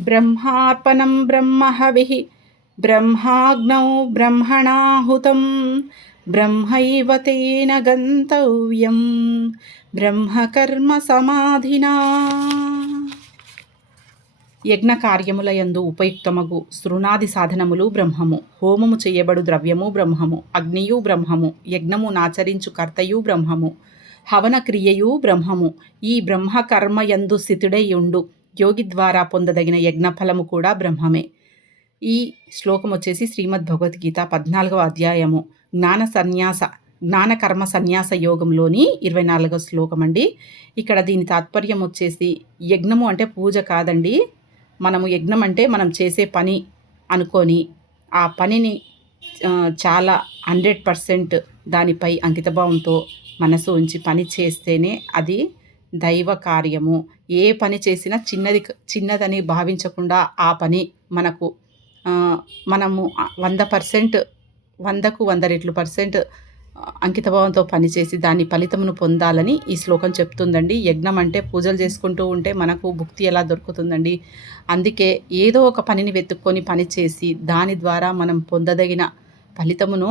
బ్రహ్మార్పణం బ్రహ్మహవిः బ్రహ్మాగ్నౌ బ్రహ్మణాహుతం బ్రహ్మైవ తేన గంతవ్యం బ్రహ్మకర్మ సమాధినా. యజ్ఞ కార్యములయందు ఉపయుక్తమగు శృణాది సాధనములు బ్రహ్మము. హోమము చేయబడు ద్రవ్యము బ్రహ్మము. అగ్నియు బ్రహ్మము. యజ్ఞము నాచరించు కర్తయు బ్రహ్మము. హవన క్రియయు బ్రహ్మము. ఈ బ్రహ్మకర్మయందు స్థితుడై ఉండు. యోగి ద్వారా పొందదగిన యజ్ఞఫలము కూడా బ్రహ్మమే. ఈ శ్లోకం వచ్చేసి శ్రీమద్ భగవద్గీత పద్నాలుగవ అధ్యాయము. జ్ఞాన సన్యాస జ్ఞాన కర్మ సన్యాస యోగంలోని ఇరవై నాలుగవ శ్లోకం అండి. ఇక్కడ దీని తాత్పర్యం వచ్చేసి యజ్ఞము అంటే పూజ కాదండి. మనము యజ్ఞం అంటే మనం చేసే పని అనుకొని ఆ పనిని చాలా హండ్రెడ్ పర్సెంట్ దానిపై అంకితభావంతో మనసు ఉంచి పని చేస్తేనే అది దైవ కార్యము. ఏ పని చేసినా చిన్నది చిన్నదని భావించకుండా ఆ పని మనకు మనము వంద పర్సెంట్ వందకు వంద రెట్లు పర్సెంట్ అంకితభావంతో పనిచేసి దాని ఫలితమును పొందాలని ఈ శ్లోకం చెప్తుందండి. యజ్ఞం అంటే పూజలు చేసుకుంటూ ఉంటే మనకు భుక్తి ఎలా దొరుకుతుందండి? అందుకే ఏదో ఒక పనిని వెతుక్కొని పని చేసి దాని ద్వారా మనం పొందదగిన ఫలితమును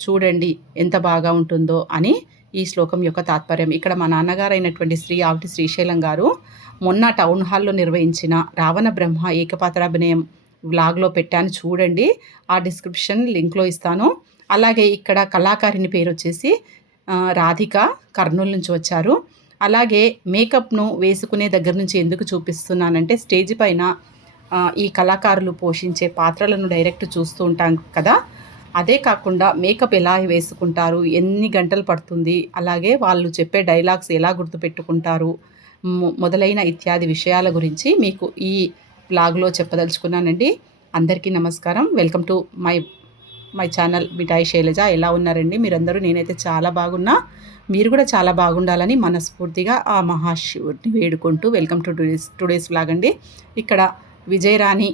చూడండి ఎంత బాగా ఉంటుందో అని ఈ శ్లోకం యొక్క తాత్పర్యం. ఇక్కడ మా నాన్నగారు అయినటువంటి శ్రీ ఆవిటి శ్రీశైలం గారు మొన్న టౌన్ హాల్లో నిర్వహించిన రావణ బ్రహ్మ ఏకపాత్రాభినయం వ్లాగ్లో పెట్టాను. చూడండి ఆ డిస్క్రిప్షన్ లింక్లో ఇస్తాను. అలాగే ఇక్కడ కళాకారిని పేరు వచ్చేసి రాధిక కర్నూలు నుంచి వచ్చారు. అలాగే మేకప్ను వేసుకునే దగ్గర నుంచి ఎందుకు చూపిస్తున్నానంటే స్టేజ్ పైన ఈ కళాకారులు పోషించే పాత్రలను డైరెక్ట్ చూస్తూ ఉంటాం కదా. అదే కాకుండా మేకప్ ఎలా వేసుకుంటారు ఎన్ని గంటలు పడుతుంది అలాగే వాళ్ళు చెప్పే డైలాగ్స్ ఎలా గుర్తుపెట్టుకుంటారు మొదలైన ఇత్యాది విషయాల గురించి మీకు ఈ బ్లాగ్లో చెప్పదలుచుకున్నానండి. అందరికీ నమస్కారం. Welcome to my my channel Mithai Shailaja. ఎలా ఉన్నారండి? మీరందరూ నేనైతే చాలా బాగున్నా. మీరు కూడా చాలా బాగుండాలని మనస్ఫూర్తిగా ఆ మహాశివుడిని వేడుకుంటూ welcome to today's today's blog అండి. ఇక్కడ విజయరాణి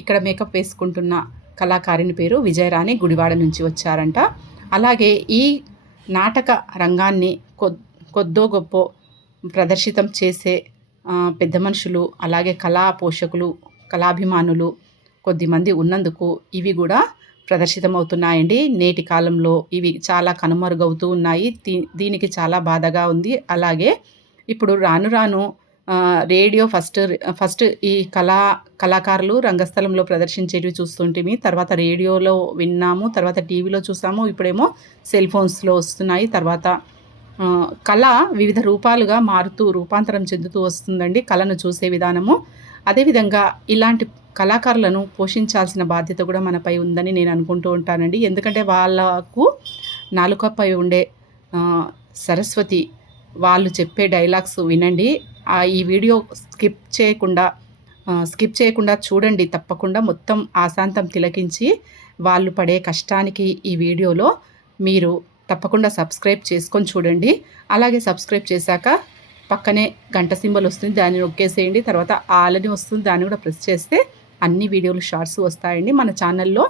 ఇక్కడ మేకప్ వేసుకుంటున్న కళాకారిని పేరు విజయరాణి గుడివాడ నుంచి వచ్చారంట. అలాగే ఈ నాటక రంగాన్ని కొద్దో గొప్ప ప్రదర్శితం చేసే పెద్ద మనుషులు అలాగే కళా పోషకులు కళాభిమానులు కొద్దిమంది ఉన్నందుకు ఇవి కూడా ప్రదర్శితమవుతున్నాయండి. నేటి కాలంలో ఇవి చాలా కనుమరుగవుతూ ఉన్నాయి. దీనికి చాలా బాధగా ఉంది. అలాగే ఇప్పుడు రాను రాను రేడియో ఫస్ట్ ఫస్ట్ ఈ కళా కళాకారులు రంగస్థలంలో ప్రదర్శించేవి చూస్తుంటిమి. తర్వాత రేడియోలో విన్నాము తర్వాత టీవీలో చూసాము. ఇప్పుడేమో సెల్ ఫోన్స్లో వస్తున్నాయి. తర్వాత కళ వివిధ రూపాలుగా మారుతూ రూపాంతరం చెందుతూ వస్తుందండి కళను చూసే విధానము. అదేవిధంగా ఇలాంటి కళాకారులను పోషించాల్సిన బాధ్యత కూడా మనపై ఉందని నేను అనుకుంటూ ఉంటానండి. ఎందుకంటే వాళ్ళకు నాలుకపై ఉండే సరస్వతి వాళ్ళు చెప్పే డైలాగ్స్ వినండి. ఈ వీడియో స్కిప్ చేయకుండా స్కిప్ చేయకుండా చూడండి. తప్పకుండా మొత్తం ఆశాంతం తిలకించి వాళ్ళు పడే కష్టానికి ఈ వీడియోలో మీరు తప్పకుండా సబ్స్క్రైబ్ చేసుకొని చూడండి. అలాగే సబ్స్క్రైబ్ చేశాక పక్కనే గంట సింబల్ వస్తుంది దాన్ని నొక్కేసేయండి. తర్వాత ఆలని వస్తుంది దాన్ని కూడా ప్రెస్ చేస్తే అన్ని వీడియోలు షార్ట్స్ వస్తాయండి. మన ఛానల్లో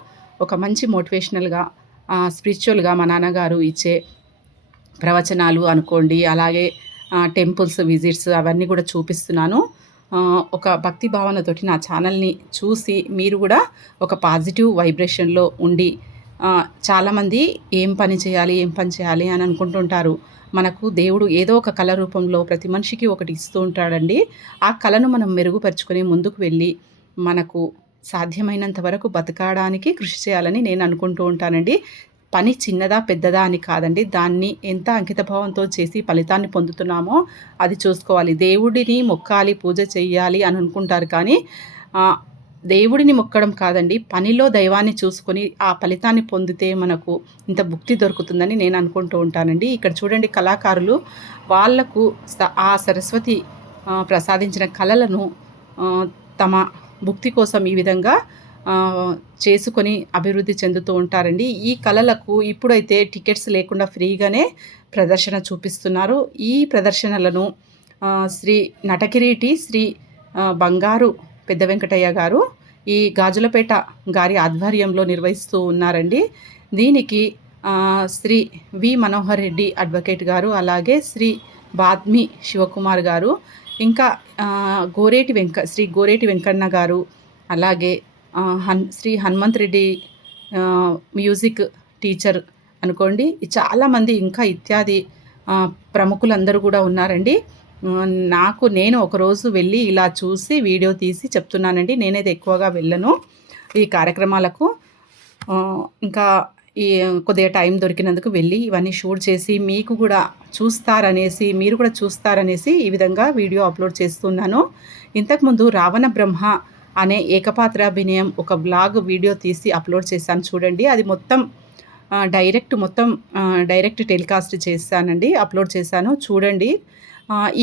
ఒక మంచి మోటివేషనల్గా స్పిరిచువల్గా మా నాన్నగారు ఇచ్చే ప్రవచనాలు అనుకోండి అలాగే టెంపుల్స్ విజిట్స్ అవన్నీ కూడా చూపిస్తున్నాను. ఒక భక్తి భావనతోటి నా ఛానల్ని చూసి మీరు కూడా ఒక పాజిటివ్ వైబ్రేషన్లో ఉండి చాలామంది ఏం పని చేయాలి ఏం పని చేయాలి అని అనుకుంటుంటారు. మనకు దేవుడు ఏదో ఒక కళ రూపంలో ప్రతి మనిషికి ఒకటి ఇస్తూ ఉంటాడండి. ఆ కళను మనం మెరుగుపరుచుకొని ముందుకు వెళ్ళి మనకు సాధ్యమైనంత వరకు బతకడానికి కృషి చేయాలని నేను అనుకుంటూ ఉంటానండి. పని చిన్నదా పెద్దదా అని కాదండి. దాన్ని ఎంత అంకితభావంతో చేసి ఫలితాన్ని పొందుతున్నామో అది చూసుకోవాలి. దేవుడిని మొక్కాలి పూజ చేయాలి అని అనుకుంటారు కానీ దేవుడిని మొక్కడం కాదండి. పనిలో దైవాన్ని చూసుకొని ఆ ఫలితాన్ని పొందితే మనకు ఇంత భుక్తి దొరుకుతుందని నేను అనుకుంటూ ఉంటానండి. ఇక్కడ చూడండి కళాకారులు వాళ్ళకు ఆ సరస్వతి ప్రసాదించిన కళలను తమ భుక్తి కోసం ఈ విధంగా చేసుకొని అభివృద్ధి చెందుతూ ఉంటారండి. ఈ కళలకు ఇప్పుడైతే టికెట్స్ లేకుండా ఫ్రీగానే ప్రదర్శన చూపిస్తున్నారు. ఈ ప్రదర్శనలను శ్రీ నటకిరీటి శ్రీ బంగారు పెద్ద వెంకటయ్య గారు ఈ గాజులపేట గారి ఆధ్వర్యంలో నిర్వహిస్తూ ఉన్నారండి. దీనికి శ్రీ వి మనోహర్ రెడ్డి అడ్వకేట్ గారు అలాగే శ్రీ బాద్మి శివకుమార్ గారు ఇంకా గోరేటి వెంక శ్రీ గోరేటి వెంకన్న గారు అలాగే హన్ శ్రీ హనుమంత్ రెడ్డి మ్యూజిక్ టీచర్ అనుకోండి. చాలామంది ఇంకా ఇత్యాది ప్రముఖులందరూ కూడా ఉన్నారండి. నాకు నేను ఒకరోజు వెళ్ళి ఇలా చూసి వీడియో తీసి చెప్తున్నానండి. నేనైతే ఎక్కువగా వెళ్ళను ఈ కార్యక్రమాలకు. ఇంకా ఈ కొద్దిగా టైం దొరికినందుకు వెళ్ళి ఇవన్నీ షూట్ చేసి మీకు కూడా చూస్తారనేసి మీరు కూడా చూస్తారనేసి ఈ విధంగా వీడియో అప్లోడ్ చేస్తున్నాను. ఇంతకుముందు రావణ బ్రహ్మ అనే ఏకపాత్రాభినయం ఒక బ్లాగ్ వీడియో తీసి అప్లోడ్ చేశాను చూడండి. అది మొత్తం డైరెక్ట్ మొత్తం డైరెక్ట్ టెలికాస్ట్ చేశానండి అప్లోడ్ చేశాను. చూడండి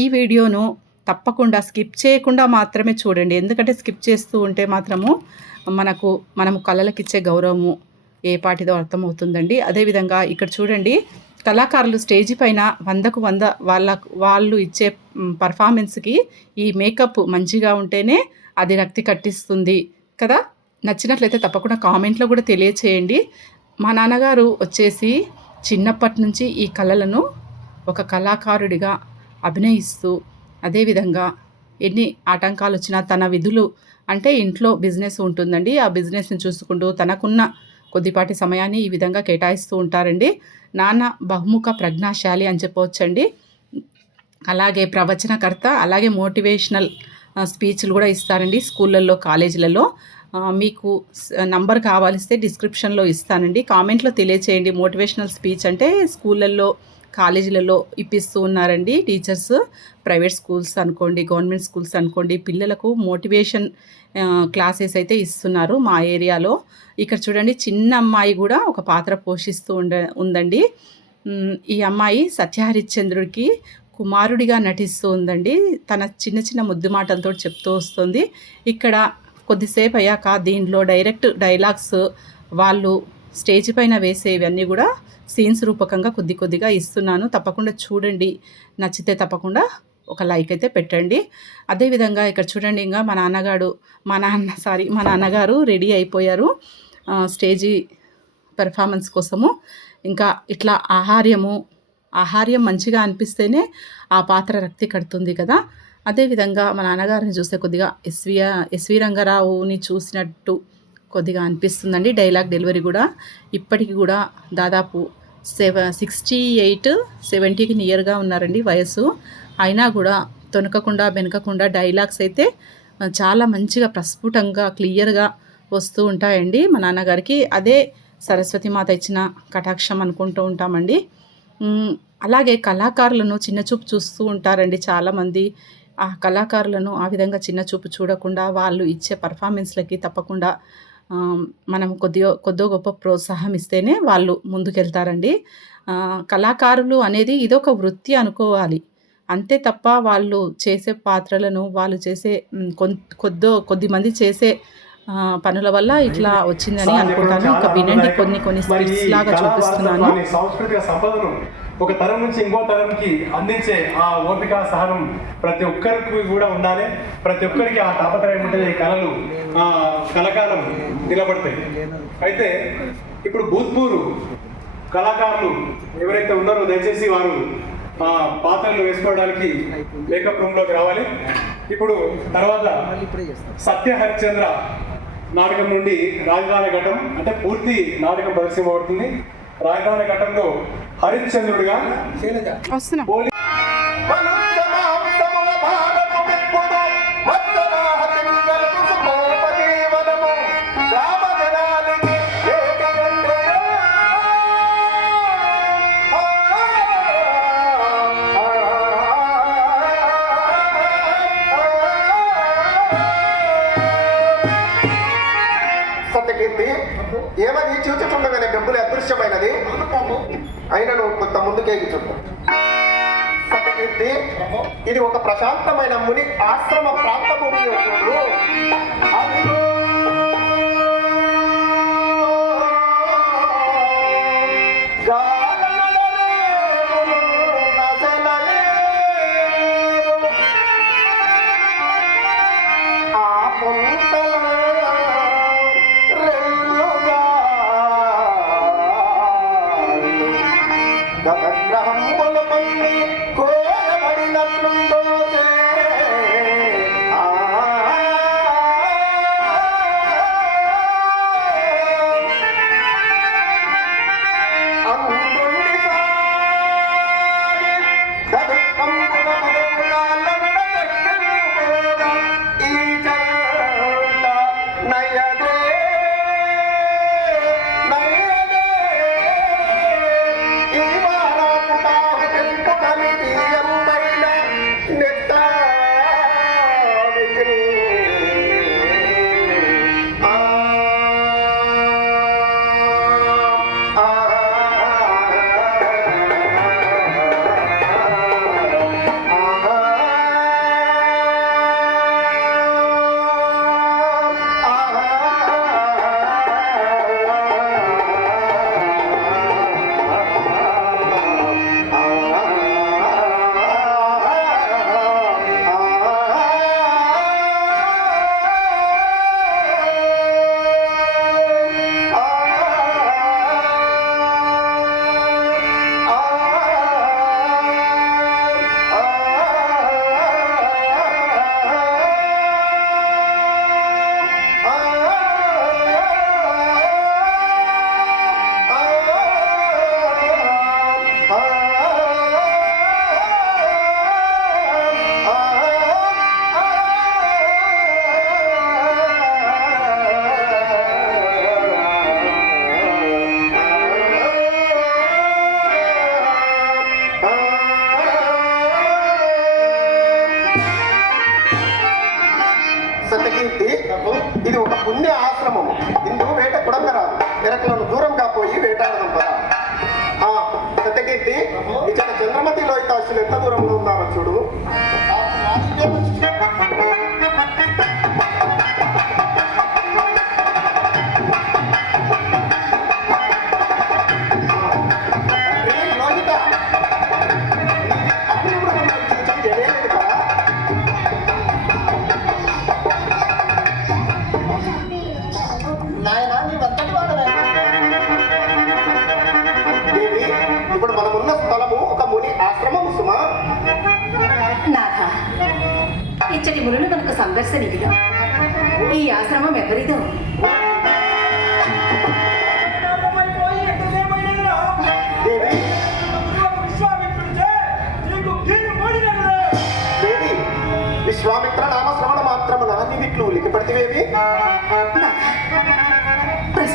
ఈ వీడియోను తప్పకుండా స్కిప్ చేయకుండా మాత్రమే చూడండి. ఎందుకంటే స్కిప్ చేస్తూ ఉంటే మాత్రము మనకు మనము కళలకు ఇచ్చే గౌరవము ఏ పాటిదో అర్థమవుతుందండి. అదేవిధంగా ఇక్కడ చూడండి కళాకారులు స్టేజి పైన వందకు వంద వాళ్ళ వాళ్ళు ఇచ్చే పర్ఫార్మెన్స్కి ఈ మేకప్ మంచిగా ఉంటేనే అది రక్తి కట్టిస్తుంది కదా? నచ్చినట్లయితే తప్పకుండా కామెంట్లో కూడా తెలియచేయండి. మా నాన్నగారు వచ్చేసి చిన్నప్పటి నుంచి ఈ కళలను ఒక కళాకారుడిగా అభినయిస్తూ అదేవిధంగా ఎన్ని ఆటంకాలు వచ్చినా తన విధులు అంటే ఇంట్లో బిజినెస్ ఉంటుందండి. ఆ బిజినెస్ని చూసుకుంటూ తనకున్న కొద్దిపాటి సమయాన్ని ఈ విధంగా కేటాయిస్తూ ఉంటారండి. నాన్న బహుముఖ ప్రజ్ఞాశాలి అని చెప్పవచ్చండి. అలాగే ప్రవచనకర్త అలాగే మోటివేషనల్ స్పీచ్లు కూడా ఇస్తారండి స్కూళ్ళల్లో కాలేజీలలో. మీకు నంబర్ కావాలిస్తే డిస్క్రిప్షన్లో ఇస్తానండి. కామెంట్లో తెలియచేయండి. మోటివేషనల్ స్పీచ్ అంటే స్కూళ్ళల్లో కాలేజీలలో ఇప్పిస్తూ ఉన్నారండి టీచర్స్. ప్రైవేట్ స్కూల్స్ అనుకోండి గవర్నమెంట్ స్కూల్స్ అనుకోండి పిల్లలకు మోటివేషన్ క్లాసెస్ అయితే ఇస్తున్నారు మా ఏరియాలో. ఇక్కడ చూడండి చిన్న అమ్మాయి కూడా ఒక పాత్ర పోషిస్తూ ఉండ ఉందండి. ఈ అమ్మాయి సత్యహరిశ్చంద్రుడికి కుమారుడిగా నటిస్తూ ఉందండి తన చిన్న చిన్న ముద్దు మాటలతో చెప్తూ వస్తుంది. ఇక్కడ కొద్దిసేపు అయ్యాక దీనిలో డైరెక్ట్ డైలాగ్స్ వాళ్ళు స్టేజ్ పైన వేసేవన్నీ కూడా సీన్స్ రూపకంగా కొద్ది కొద్దిగా ఇస్తున్నాను. తప్పకుండా చూడండి. నచ్చితే తప్పకుండా ఒక లైక్ అయితే పెట్టండి. అదేవిధంగా ఇక్కడ చూడండి ఇంకా మా నాన్నగారు మా నాన్న సారీ మా నాన్నగారు రెడీ అయిపోయారు. స్టేజీ పెర్ఫార్మెన్స్ కోసము. ఇంకా ఇట్లా ఆహార్యము ఆహార్యం మంచిగా అనిపిస్తేనే ఆ పాత్ర రక్తి కడుతుంది కదా. అదేవిధంగా మా నాన్నగారిని చూస్తే కొద్దిగా ఎస్వి ఎస్వి రంగారావుని చూసినట్టు కొద్దిగా అనిపిస్తుందండి డైలాగ్ డెలివరీ కూడా. ఇప్పటికి కూడా దాదాపు సెవ సిక్స్టీ ఎయిట్ సెవెంటీకి నియర్గా ఉన్నారండి వయసు అయినా కూడా తొనకకుండా వెనకకుండా డైలాగ్స్ అయితే చాలా మంచిగా ప్రస్ఫుటంగా క్లియర్గా వస్తూ ఉంటాయండి మా నాన్నగారికి. అదే సరస్వతి మాత ఇచ్చిన కటాక్షం అనుకుంటూ ఉంటామండి. అలాగే కళాకారులను చిన్న చూపు చూస్తూ ఉంటారండి చాలామంది. ఆ కళాకారులను ఆ విధంగా చిన్న చూపు చూడకుండా వాళ్ళు ఇచ్చే పర్ఫార్మెన్స్లకి తప్పకుండా మనం కొద్దిగా కొద్దో గొప్ప ప్రోత్సాహం ఇస్తేనే వాళ్ళు ముందుకెళ్తారండి. కళాకారులు అనేది ఇదొక వృత్తి అనుకోవాలి. అంతే తప్ప వాళ్ళు చేసే పాత్రలను వాళ్ళు చేసే కొద్దో కొద్ది మంది చేసే పనుల వల్ల ఇట్లా వచ్చిందని అనుకుంటాను. ఇక వినండి కొన్ని కొన్ని లాగా చూపిస్తున్నాను. సాంస్కృతిక సంపదను ఒక తరం నుంచి ఇంకో తరంకి అందించే ఆ ఓపిక సహనం ప్రతి ఒక్కరికి కూడా ఉండాలి. ప్రతి ఒక్కరికి ఆ తాపత్రయం ఉంటే ఈ కళలు ఆ కళకాలం నిలబడతాయి. అయితే ఇప్పుడు భూత్పూరు కళాకారులు ఎవరైతే ఉన్నారో దయచేసి వారు ఆ పాత్రలు వేసుకోవడానికి మేకప్ రూమ్లోకి రావాలి. ఇప్పుడు తర్వాత సత్య హరిశ్చంద్ర నాటకం నుండి రాజధాని ఘట్టం అంటే పూర్తి నాటకం ప్రదర్శించబడుతుంది రాజధాని ఘట్టంలో హరిశ్చంద్రుడిగా వస్తున్నా. ప్రశాంతమైన ముని ఆశ్రమ ప్రాంత భూమి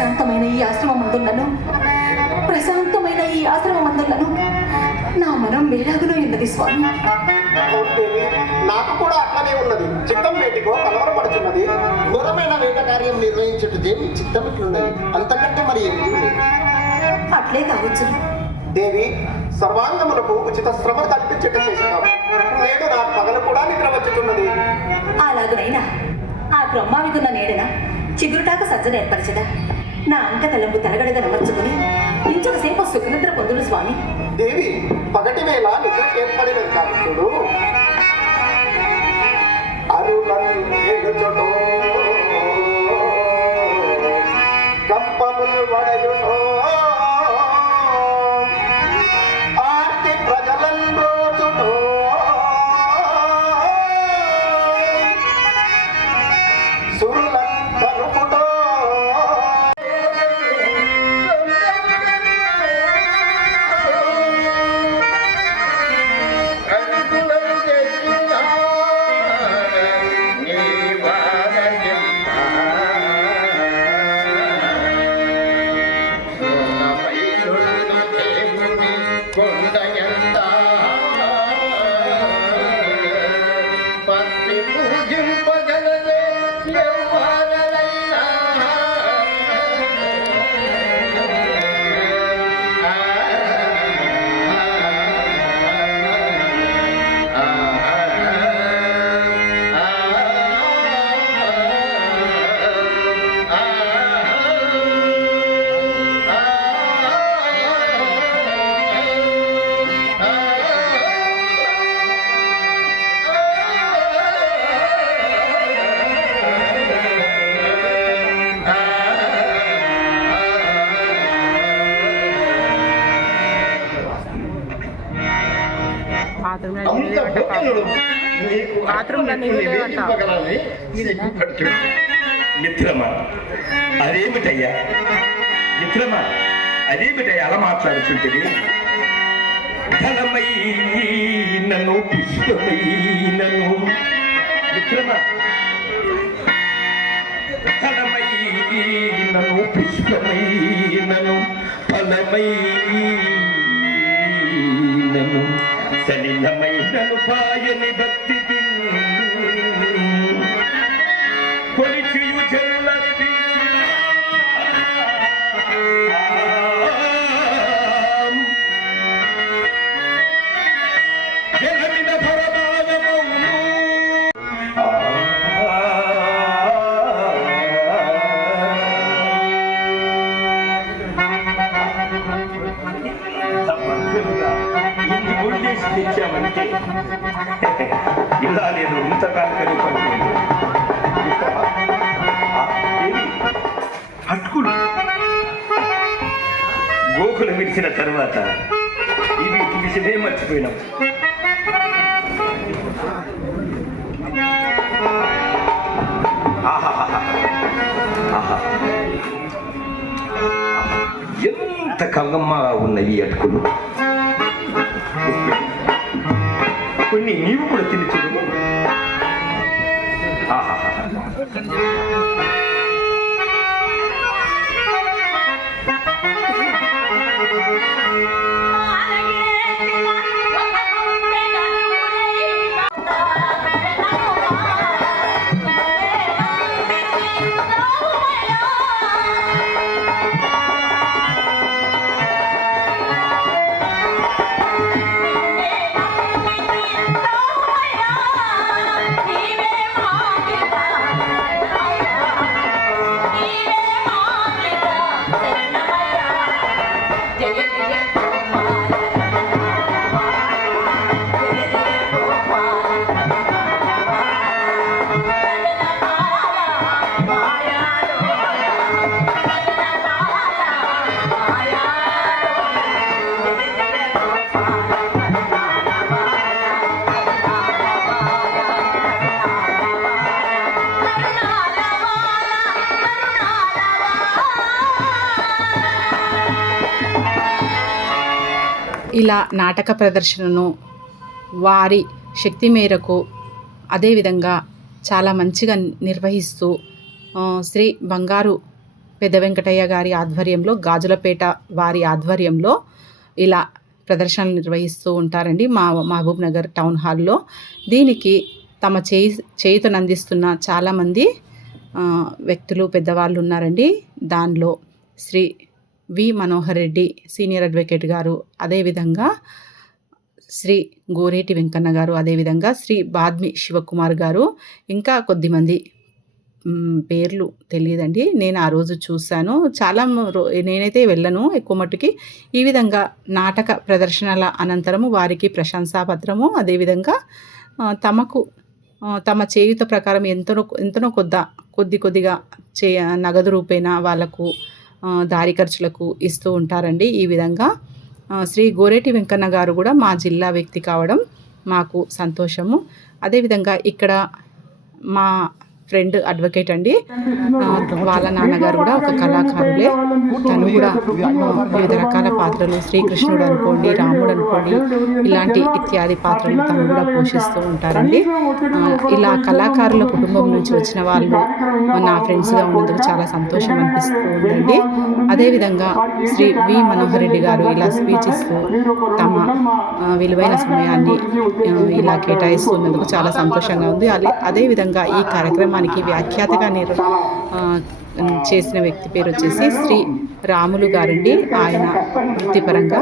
ప్రశాంతమైన ఈ ఆశ్రమం అందులను ప్రశాంతమైన ఈ ఆశ్రమం అందులను నా మనం మెల్లాగులో ఉన్నది స్వామి. నాకు కూడా అట్లనే ఉన్నది. చిత్తం వేటికో కలవరపడుతున్నది ఘోరమైన వేట కార్యం నిర్వహించుట దేవి చిత్తం ఇట్లున్నది అంతకంటే మరి ఏమీ అట్లే కావచ్చు. దేవి సర్వాంగములకు ఉచిత శ్రమ కల్పించట చేసినావు నేడు నా పగలు కూడా నిద్ర వచ్చుతున్నది అలాగునైనా ఆ బ్రహ్మావికున్న నేడన చిగురుటాకు సజ్జన ఏర్పరచగా నా అంక తలంపు తలగడగా నమర్చుకుని ఇంచకసేపు సేపు సుఖనిద్ర పొందులు స్వామి. దేవి పగటి వేళ నిద్ర ఏర్పడినది కాదు చూడు. అరులను అదేమిటయ్యా? మిత్రమా అదేమిటయ్యా అలా మాట్లాడుతుంటివి ధనమై నన్ను పుష్పమై నన్ను. మిత్రమా ధనమై నన్ను పుష్పమై నన్ను ఫలమై నన్ను. సలిలమైనను పాయని భక్తి గుండేసి ఇలా నేను ఇంతకాలం కనుకోలేదు అటుకులు గోకులు విడిచిన తర్వాత ఇవి విషయమే మర్చిపోయినాం. ఆహా. ఎంత కమ్మగా ఉన్నాయి ఈ అటుకులు? కొన్ని నీవు కూడా తిని చూడు ఆహాహా. ఆ ఇలా నాటక ప్రదర్శనను వారి శక్తి మేరకు అదేవిధంగా చాలా మంచిగా నిర్వహిస్తూ శ్రీ బంగారు పెద్ద వెంకటయ్య గారి ఆధ్వర్యంలో గాజులపేట వారి ఆధ్వర్యంలో ఇలా ప్రదర్శనలు నిర్వహిస్తూ ఉంటారండి మా మహబూబ్ నగర్ టౌన్ హాల్లో. దీనికి తమ చేయి చేయితనందిస్తున్న చాలామంది వ్యక్తులు పెద్దవాళ్ళు ఉన్నారండి. దానిలో Shri V Manohar Reddy senior advocate గారు. అదేవిధంగా శ్రీ గోరేటి వెంకన్న గారు అదేవిధంగా శ్రీ బాద్మి శివకుమార్ గారు. ఇంకా కొద్దిమంది పేర్లు తెలియదండి. నేను ఆ రోజు చూశాను. చాలా రో- నేనైతే వెళ్ళను ఎక్కువ మట్టుకి. ఈ విధంగా నాటక ప్రదర్శనల అనంతరము వారికి ప్రశంసాపత్రము అదేవిధంగా తమకు తమ చేయుత ప్రకారం ఎంతనో ఎంతనో కొద్ద కొద్ది కొద్దిగా చే నగదు రూపేణ వాళ్ళకు దారి ఖర్చులకు ఇస్తూ ఉంటారండి ఈ విధంగా. శ్రీ గోరేటి వెంకన్న గారు కూడా మా జిల్లా వ్యక్తి కావడం మాకు సంతోషము. అదేవిధంగా ఇక్కడ మా ఫ్రెండ్ అడ్వకేట్ అండి. వాళ్ళ నాన్నగారు కూడా ఒక కళాకారులే. తను కూడా వివిధ రకాల పాత్రలు శ్రీకృష్ణుడు అనుకోండి రాముడు అనుకోండి ఇలాంటి ఇత్యాది పాత్రలు తను కూడా పోషిస్తూ ఉంటారండి. ఇలా కళాకారుల కుటుంబం నుంచి వచ్చిన వాళ్ళు నా ఫ్రెండ్స్గా ఉన్నందుకు చాలా సంతోషం అనిపిస్తూ ఉందండి. అదేవిధంగా శ్రీ వి మనోహర్ రెడ్డి గారు ఇలా స్పీచ్ ఇస్తూ తమ విలువైన సమయాన్ని ఇలా కేటాయిస్తున్నందుకు చాలా సంతోషంగా ఉంది. అదే అదేవిధంగా ఈ కార్యక్రమం మనకి వ్యాఖ్యాతగా నిర్ చేసిన వ్యక్తి పేరు వచ్చేసి శ్రీ రాములు గారండి. ఆయన వృత్తిపరంగా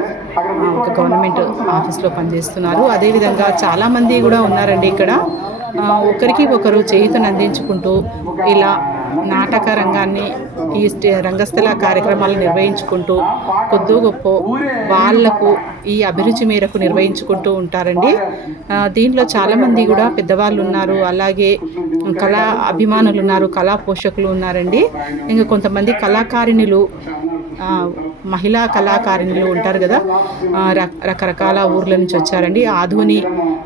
ఒక గవర్నమెంట్ ఆఫీస్లో పనిచేస్తున్నారు. అదేవిధంగా చాలామంది కూడా ఉన్నారండి ఇక్కడ. ఒకరికి ఒకరు చేయుతను అందించుకుంటూ ఇలా నాటక రంగాన్ని ఈ స్టే- రంగస్థల కార్యక్రమాలు నిర్వహించుకుంటూ కొద్దో గొప్ప వాళ్ళకు ఈ అభిరుచి మేరకు నిర్వహించుకుంటూ ఉంటారండి. దీనిలో చాలామంది కూడా పెద్దవాళ్ళు ఉన్నారు. అలాగే కళా అభిమానులు ఉన్నారు కళా పోషకులు ఉన్నారండి. ఇంకా కొంతమంది కళాకారిణులు మహిళా కళాకారిణులు ఉంటారు కదా. రకరకాల ఊర్ల నుంచి వచ్చారండి. ఆధుని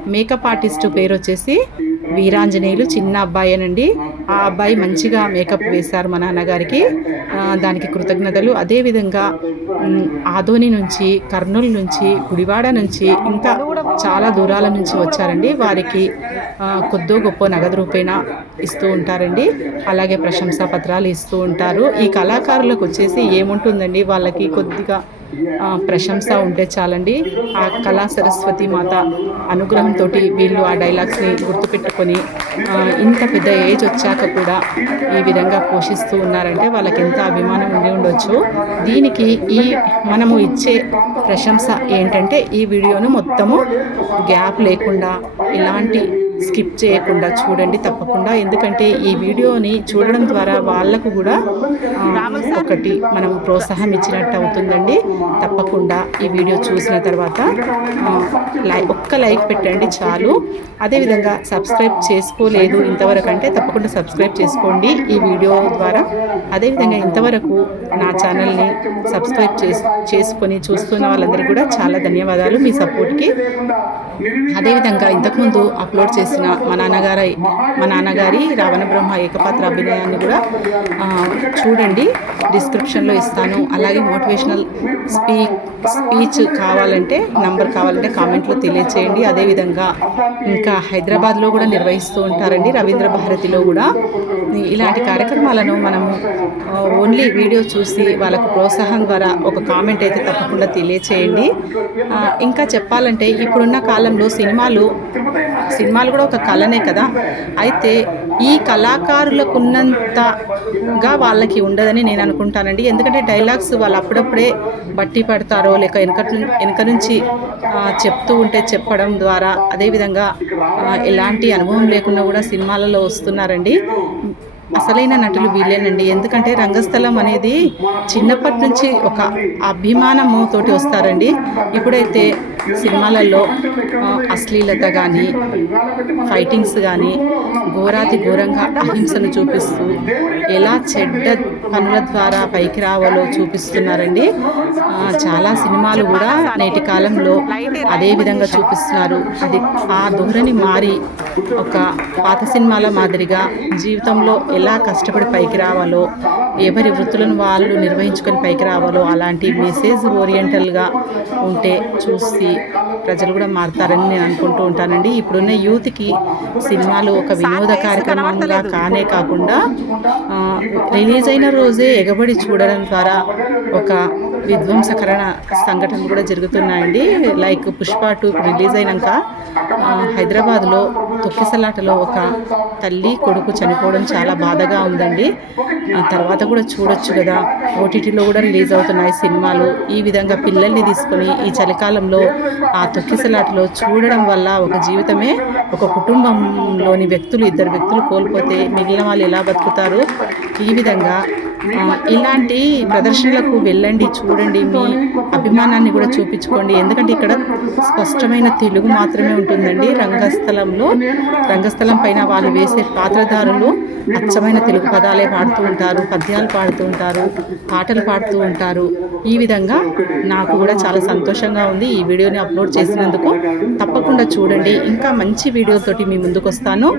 మేకప్ ఆర్టిస్ట్ పేరు వచ్చేసి వీరాంజనేయులు చిన్న అబ్బాయేనండి ఆ అబ్బాయి మంచిగా మేకప్ వేశారు మా నాన్నగారికి. దానికి కృతజ్ఞతలు. అదేవిధంగా ఆదోని నుంచి కర్నూలు నుంచి గుడివాడ నుంచి ఇంకా చాలా దూరాల నుంచి వచ్చారండి. వారికి కొద్దో గొప్ప నగదు రూపేణ ఇస్తూ ఉంటారండి. అలాగే ప్రశంసా పత్రాలు ఇస్తూ ఉంటారు. ఈ కళాకారులకు వచ్చేసి ఏముంటుందండి? వాళ్ళకి కొద్దిగా ప్రశంస ఉంటే చాలండి. ఆ కళా సరస్వతి మాత అనుగ్రహంతో వీళ్ళు ఆ డైలాగ్స్ని గుర్తుపెట్టుకొని ఇంత పెద్ద ఏజ్ వచ్చాక కూడా ఈ విధంగా పోషిస్తూ ఉన్నారంటే వాళ్ళకి ఎంత అభిమానం ఉండి ఉండొచ్చు. దీనికి ఈ మనము ఇచ్చే ప్రశంస ఏంటంటే ఈ వీడియోను మొత్తము గ్యాప్ లేకుండా ఇలాంటి స్కిప్ చేయకుండా చూడండి తప్పకుండా. ఎందుకంటే ఈ వీడియోని చూడడం ద్వారా వాళ్ళకు కూడా ఒకటి మనం ప్రోత్సాహం ఇచ్చినట్టు అవుతుందండి. తప్పకుండా ఈ వీడియో చూసిన తర్వాత లై ఒక్క లైక్ పెట్టండి చాలు. అదేవిధంగా సబ్స్క్రైబ్ చేసుకోలేదు ఇంతవరకు అంటే తప్పకుండా సబ్స్క్రైబ్ చేసుకోండి ఈ వీడియో ద్వారా. అదేవిధంగా ఇంతవరకు నా ఛానల్ని సబ్స్క్రైబ్ చేసి చేసుకొని చూస్తున్న వాళ్ళందరికీ కూడా చాలా ధన్యవాదాలు మీ సపోర్ట్కి. అదేవిధంగా ఇంతకుముందు అప్లోడ్ చేసిన మా నాన్నగారి మా నాన్నగారి రావణ బ్రహ్మ ఏకపాత్ర అభినయాన్ని కూడా చూడండి. డిస్క్రిప్షన్లో ఇస్తాను. అలాగే మోటివేషనల్ స్పీ స్పీచ్ కావాలంటే నంబర్ కావాలంటే కామెంట్లో తెలియచేయండి. అదేవిధంగా ఇంకా హైదరాబాద్లో కూడా నిర్వహిస్తూ ఉంటారండి రవీంద్ర భారతిలో కూడా. ఇలాంటి కార్యక్రమాలను మనము ఓన్లీ వీడియో చూసి వాళ్ళకు ప్రోత్సాహం ద్వారా ఒక కామెంట్ అయితే తప్పకుండా తెలియచేయండి. ఇంకా చెప్పాలంటే ఇప్పుడున్న కాలంలో సినిమాలు సినిమాలు కూడా ఒక కళనే కదా. అయితే ఈ కళాకారులకు ఉన్నంతగా వాళ్ళకి ఉండదని నేను అనుకుంటానండి. ఎందుకంటే డైలాగ్స్ వాళ్ళు అప్పుడప్పుడే బట్టి పడతారో లేక వెనక వెనక నుంచి చెప్తూ ఉంటే చెప్పడం ద్వారా అదేవిధంగా ఎలాంటి అనుభవం లేకుండా కూడా సినిమాలలో వస్తున్నారండి. అసలైన నటులు వీళ్ళేనండి. ఎందుకంటే రంగస్థలం అనేది చిన్నప్పటి నుంచి ఒక అభిమానము తోటి వస్తారండి. ఇప్పుడైతే సినిమాలలో అశ్లీలత కానీ ఫైటింగ్స్ కానీ ఘోరాతి ఘోరంగా అహింసను చూపిస్తూ ఎలా చెడ్డ పనుల ద్వారా పైకి రావాలో చూపిస్తున్నారండి. చాలా సినిమాలు కూడా నేటి కాలంలో అదే విధంగా చూపిస్తున్నారు. అది ఆ ధోరణి మారి ఒక పాత సినిమాల మాదిరిగా జీవితంలో ఎలా కష్టపడి పైకి రావాలో ఎవరి వృత్తులను వాళ్ళు నిర్వహించుకొని పైకి రావాలో అలాంటి మెసేజ్ ఓరియంటల్గా ఉంటే చూసి Déjalo ప్రజలు కూడా మారుతారని నేను అనుకుంటూ ఉంటానండి. ఇప్పుడున్న యూత్కి సినిమాలు ఒక వినోద కార్యక్రమంగా కానే కాకుండా రిలీజ్ అయిన రోజే ఎగబడి చూడడం ద్వారా ఒక విధ్వంసకరణ సంఘటనలు కూడా జరుగుతున్నాయండి. లైక్ పుష్ప టూ రిలీజ్ అయినాక హైదరాబాద్లో తొక్కిసలాటలో ఒక తల్లి కొడుకు చనిపోవడం చాలా బాధగా ఉందండి. తర్వాత కూడా చూడొచ్చు కదా ఓటీటీలో కూడా రిలీజ్ అవుతున్నాయి సినిమాలు. ఈ విధంగా పిల్లల్ని తీసుకొని ఈ చలికాలంలో ఆ తొక్కిసలాటలో చూడడం వల్ల ఒక జీవితమే ఒక కుటుంబంలోని వ్యక్తులు ఇద్దరు వ్యక్తులు కోల్పోతే మిగిలిన వాళ్ళు ఎలా బతుకుతారు? ఈ విధంగా ఇలాంటి ప్రదర్శనలకు వెళ్ళండి చూడండి మీ అభిమానాన్ని కూడా చూపించుకోండి. ఎందుకంటే ఇక్కడ స్పష్టమైన తెలుగు మాత్రమే ఉంటుందండి. రంగస్థలంలో రంగస్థలం పైన వాళ్ళు వేసే పాత్రధారులు అచ్చమైన తెలుగు పదాలే పాడుతూ ఉంటారు పద్యాలు పాడుతూ ఉంటారు పాటలు పాడుతూ ఉంటారు. ఈ విధంగా నాకు కూడా చాలా సంతోషంగా ఉంది ఈ వీడియోని అప్లోడ్ చేసినందుకు. తప్పకుండా చూడండి. ఇంకా మంచి వీడియోతోటి మీ ముందుకు వస్తాను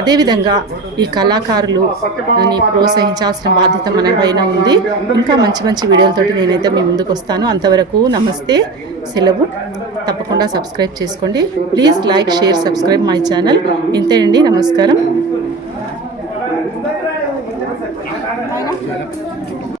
అదేవిధంగా ఈ కళాకారులు ప్రోత్సహించాల్సిన బాధ్యత మన పైన ఉంది. ఇంకా మంచి మంచి వీడియోలతోటి నేనైతే మీ ముందుకు వస్తాను. అంతవరకు నమస్తే సెలవు. తప్పకుండా సబ్స్క్రైబ్ చేసుకోండి. Please like share subscribe my channel. ఇంతేనండి నమస్కారం.